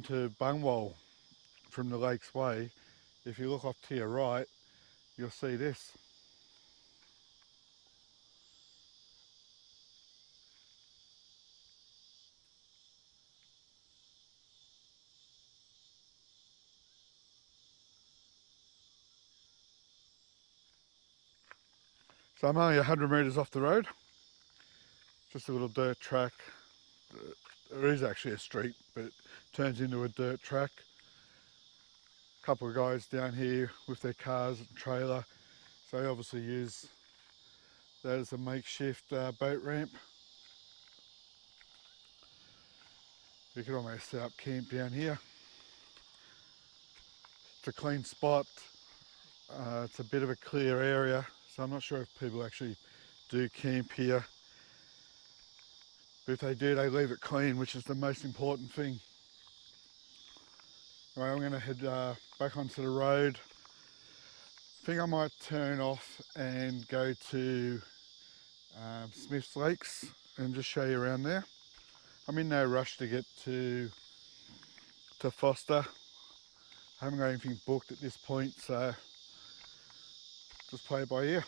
into Bungwall from the Lakes Way, if you look off to your right, you'll see this. So I'm only 100 metres off the road, just a little dirt track. There is actually a street, but it turns into a dirt track. A couple of guys down here with their cars and trailer, so they obviously use that as a makeshift boat ramp. You could almost set up camp down here. It's a clean spot. It's a bit of a clear area, so I'm not sure if people actually do camp here. But if they do, they leave it clean, which is the most important thing. Right, I'm going to head back onto the road. I think I might turn off and go to Smith's Lakes and just show you around there. I'm in no rush to get to Foster. I haven't got anything booked at this point, so just play it by ear.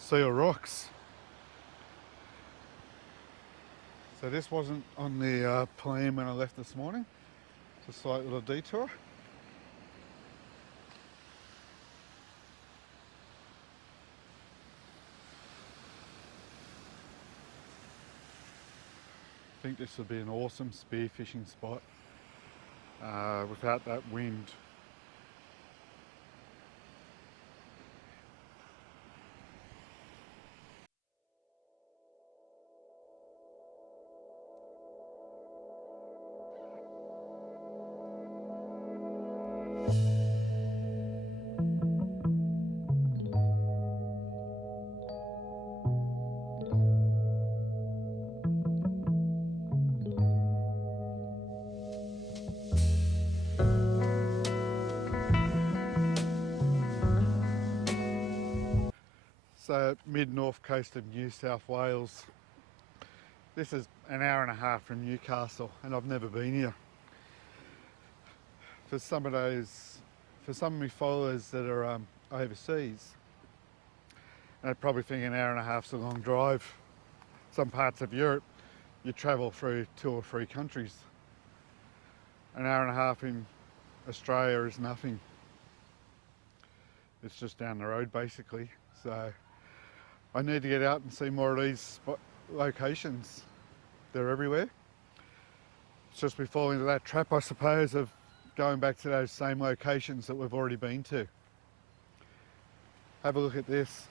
Seal rocks. So this wasn't on the plan when I left this morning. It's a slight little detour. I think this would be an awesome spearfishing spot without that wind. So mid-north coast of New South Wales. This is an hour and a half from Newcastle and I've never been here. For some of my followers that are overseas, they're probably think an hour and a half's a long drive. Some parts of Europe, you travel through 2 or 3 countries. An hour and a half in Australia is nothing. It's just down the road basically. So I need to get out and see more of these locations. They're everywhere. It's just we fall into that trap, I suppose, of going back to those same locations that we've already been to. Have a look at this.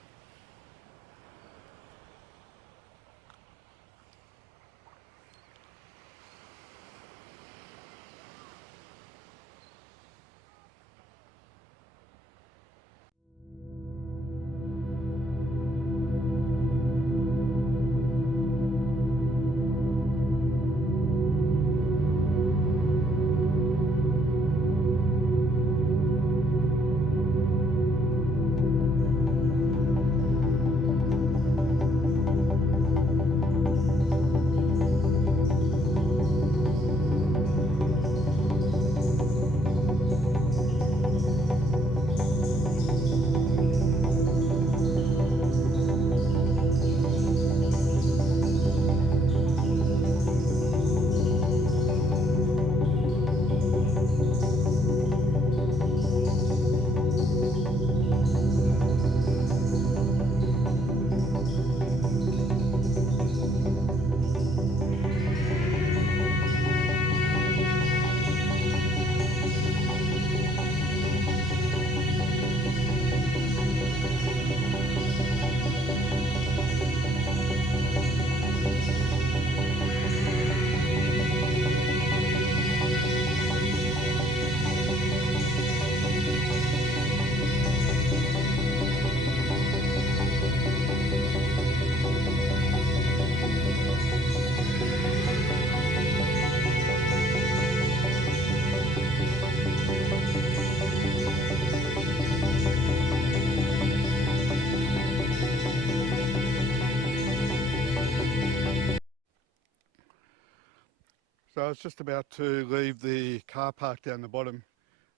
I was just about to leave the car park down the bottom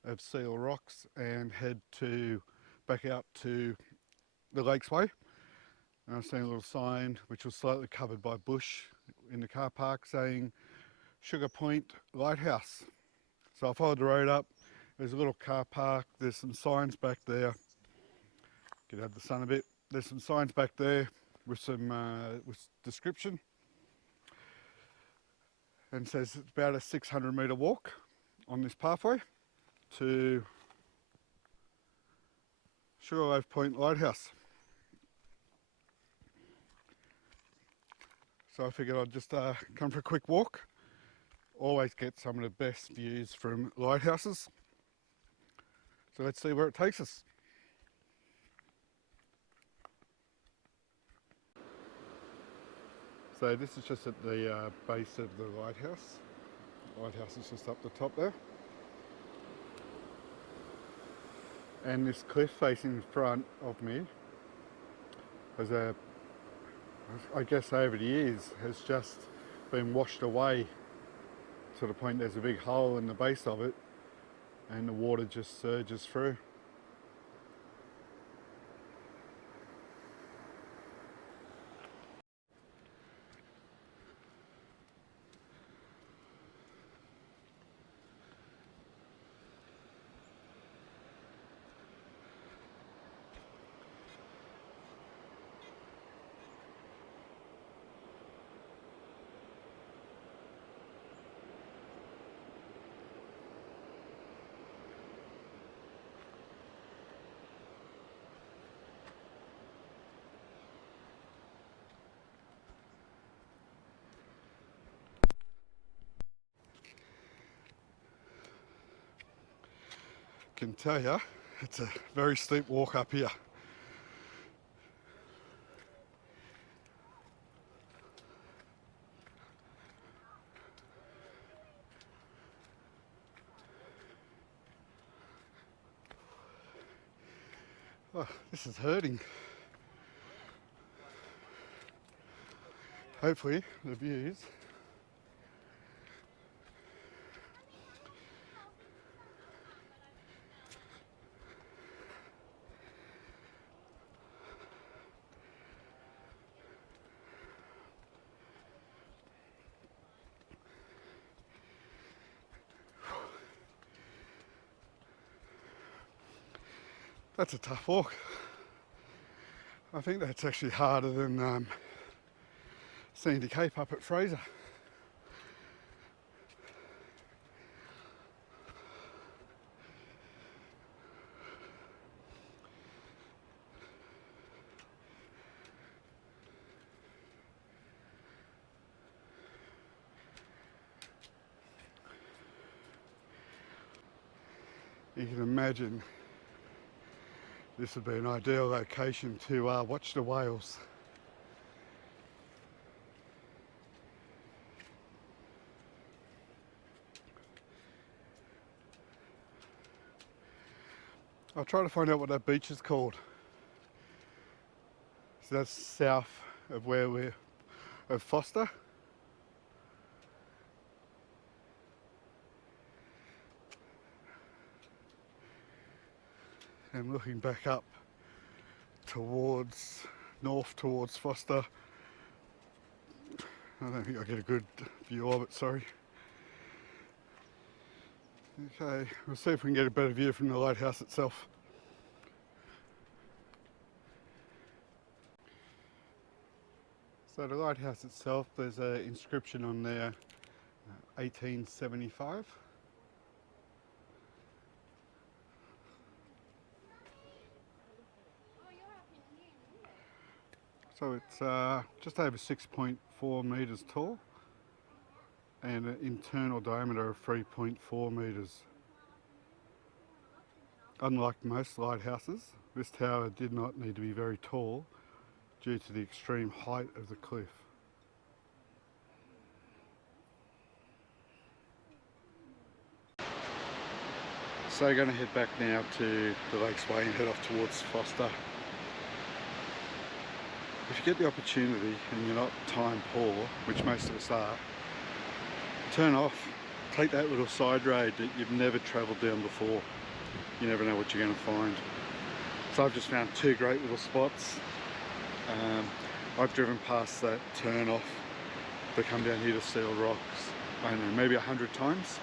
of Seal Rocks and head back out to the Lakes Way. And I've seen a little sign which was slightly covered by bush in the car park saying Sugar Point Lighthouse. So I followed the road up. There's a little car park. There's some signs back there. Get out of the sun a bit. There's some signs back there with some with description. And says it's about a 600-metre walk on this pathway to Sugarloaf Point Lighthouse. So I figured I'd just come for a quick walk. Always get some of the best views from lighthouses. So let's see where it takes us. So this is just at the base of the lighthouse. The lighthouse is just up the top there. And this cliff facing in front of me has I guess over the years has just been washed away to the point there's a big hole in the base of it and the water just surges through. Can tell you, it's a very steep walk up here. Oh, this is hurting. Hopefully the views That's a tough walk. I think that's actually harder than Sandy Cape up at Fraser. You can imagine this would be an ideal location to watch the whales. I'll try to find out what that beach is called. So that's south of of Foster. And looking back up north towards Foster. I don't think I get a good view of it, sorry. Okay, we'll see if we can get a better view from the lighthouse itself. So the lighthouse itself, there's an inscription on there, 1875. So it's just over 6.4 metres tall and an internal diameter of 3.4 metres. Unlike most lighthouses, this tower did not need to be very tall due to the extreme height of the cliff. So we're going to head back now to the Lakes Way and head off towards Foster. If you get the opportunity and you're not time poor, which most of us are, turn off, take that little side road that you've never travelled down before. You never know what you're going to find. So I've just found two great little spots. I've driven past that turn off to come down here to Seal Rocks, I don't know, maybe 100 times.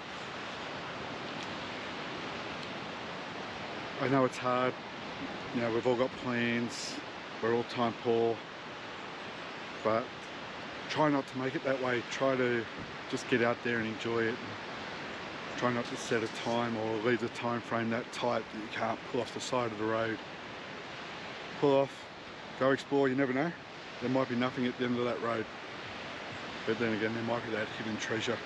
I know it's hard, you know, we've all got plans, we're all time poor, but try not to make it that way. Try to just get out there and enjoy it. Try not to set a time or leave the time frame that tight that you can't pull off the side of the road. Pull off, go explore, you never know. There might be nothing at the end of that road. But then again, there might be that hidden treasure.